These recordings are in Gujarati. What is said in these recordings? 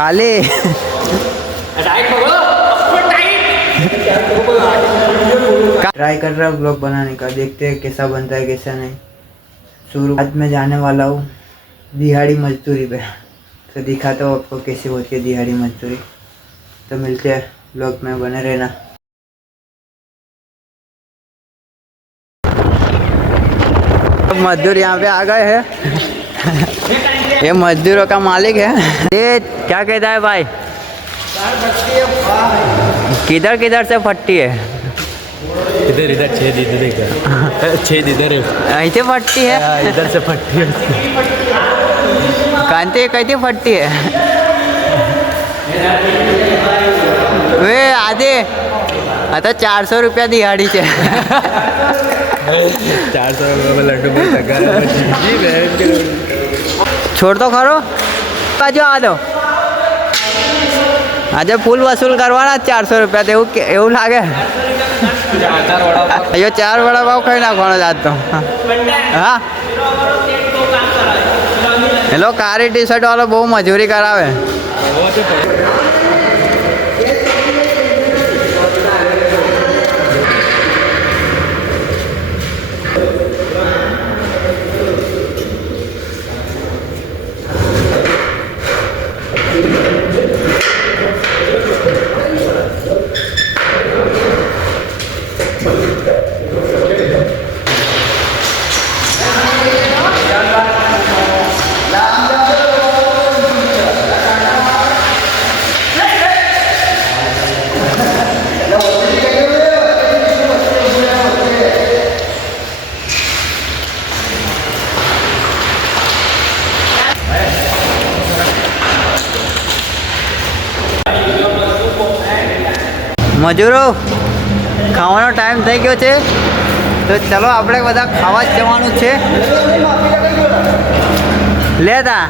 काले ट्राई कर रहा हूँ ब्लॉग बनाने का, देखते हैं कैसा बनता है कैसा नहीं। शुरू आज मैं जाने वाला हूँ दिहाड़ी मजदूरी पे, तो दिखाता हूँ आपको कैसे होती है दिहाड़ी मजदूरी। तो मिलते हैं ब्लॉग में, बने रहना। मजदूर यहाँ पे आ गए हैं। ये मजदूरों का मालिक है। ये क्या कहता है भाई? किधर किधर से फट्टी है? इधर इधर छेद इधर है, छेद इधर है, ऐसे फट्टी है, इधर से फट्टी है। कांते कैसे फट्टी है? वे आधे आता 400 रुपया दिहाड़ी से। 400 रुपये में लड्डू बन सका। छोड़ दो खरो बाजू आ दो। આજે ફૂલ વસૂલ કરવાના 400 રૂપિયા તો એવું લાગે। અયો 4 વડાપાવ ખાઈ નાખવાનો આજ તો। હા હેલો, કાળી ટી શર્ટ વાળો બહુ મજૂરી કરાવે। મજૂરો ખાવાનો ટાઈમ થઈ ગયો છે, તો ચલો આપણે બધા ખાવા જ જવાનું છે। લે તા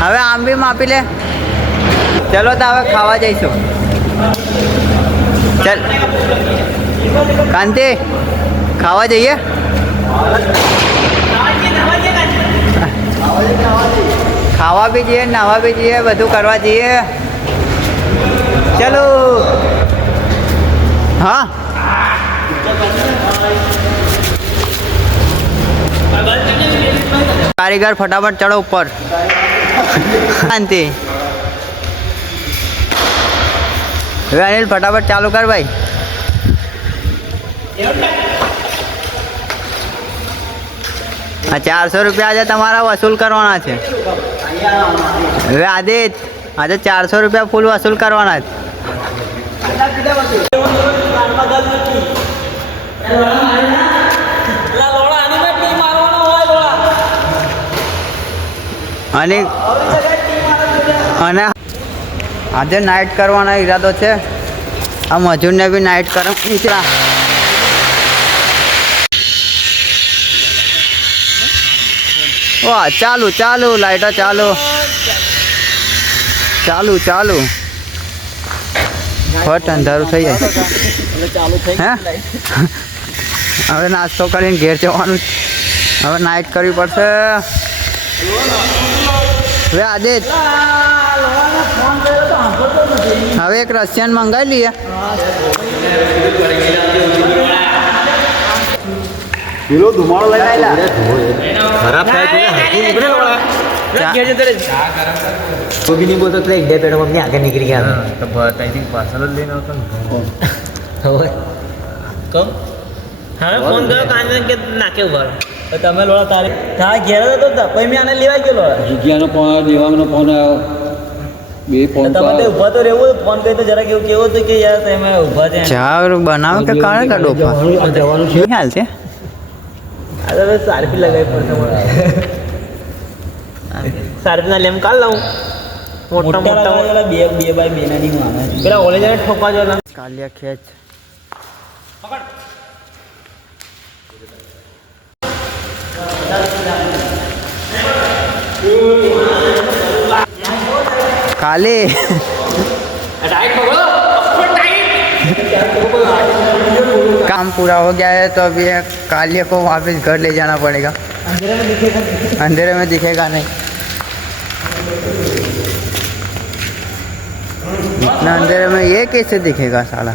હવે આમ બી માપી લે। ચલો તા હવે ખાવા જઈશું। ચલ કાંતિ ખાવા જઈએ। ખાવા બી જઈએ, નાહવા બી જઈએ, બધું કરવા જઈએ। ચલો हाँ कारीगर फटाफट चढ़ो ऊपर। शांति अनिल फटाफट चालू कर भाई। 400 रुपया आज तमारा वसूल करवाना है। आदित्य आज 400 रुपया फूल वसूल करवाना है। અને આજે નાઇટ કરવાનો ઈરાદો છે। આ મજૂરને બી નાઇટ કરવાની છે। વાહ, ચાલુ ચાલુ લાઈટો ચાલુ ચાલુ ચાલુ। ફટ અંધારું થઈ જાય। હે હવે નાસ્તો કરીને ઘેર જવાનું। હવે નાઇટ કરવી પડશે। હવે આદિત્ય હવે એક રશિયન મંગાવી લઈએ। પેલો ધુમાડો લઈને ખરાબ થાય तो भी नहीं बोलता। तो एक डे पेड़ अपने आगे निकल गया। तो बहुत आई थिंक पार्सल लेना होता ना। कब हाँ फोन करो कान में के नाके ऊपर तो તમે લોડા તારે તા ઘેર હતો તો પછી મે આને લેવા ગયો લોડા જગ્યાનો ફોન દેવાનો ફોન આવ્યો। બે ફોન તમે તો ઊભા તો રહેવો। ફોન કરી તો જરા કેવું કેવો તો કે યાર તમે ઊભા છે ચા બનાવો કે કાળા કાઢો જવાનું છે। હાલ છે આ તો સારપી લગાવી પડશે મને। સારપી ના લેમ કાલ લાવું। મોટા મોટા વાળા 2x2 ના ની આવે પેલા ઓલે જને ઠોકા જો કાલિયા ખેંચ પકડ। काले काम पूरा हो गया है, तो अभी कालिया को वापस घर ले जाना पड़ेगा। अंधेरे में दिखेगा नहीं। इतना अंधेरे में ये कैसे दिखेगा साला।